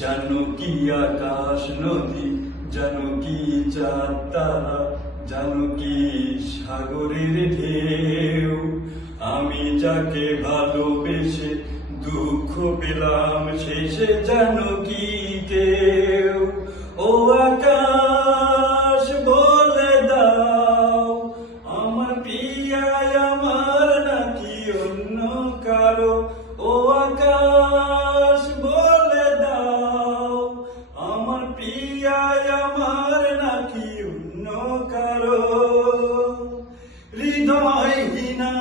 জানো কি আকাশ নদী, জানো কি চাঁদ তারা, জানো কি সাগরের ঢেউ, আমি যাকে ভালোবেসে দুঃখ পেলাম শেষে, জানো কি কেউ? ও আকাশ বলে দাও, আমার প্রিয়ায় আমার নাকি অন্য কারো? ও আকাশ বলে দাও, আমার প্রিয়ায় আমার নাকি অন্য কারো? হৃদয়হীনা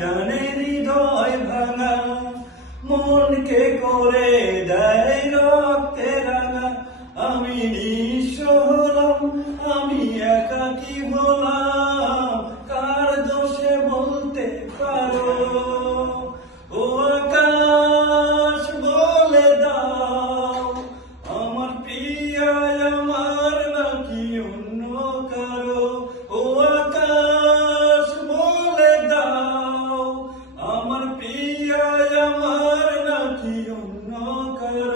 জানে হৃদয় ভাঙা, মনকে করে দেয় রক্তে রাঙা। আমি নিঃস্ব হলাম, আমি একাকী হলাম, কার দোষে বলতে পারো? ও আকাশ বলে দাও, আমার প্রিয়ায় আমার নাকি অন্য কারো? ও আকাশ বলে দাও, আমার প্রিয়ায় আমার নাকি অন্য কারো?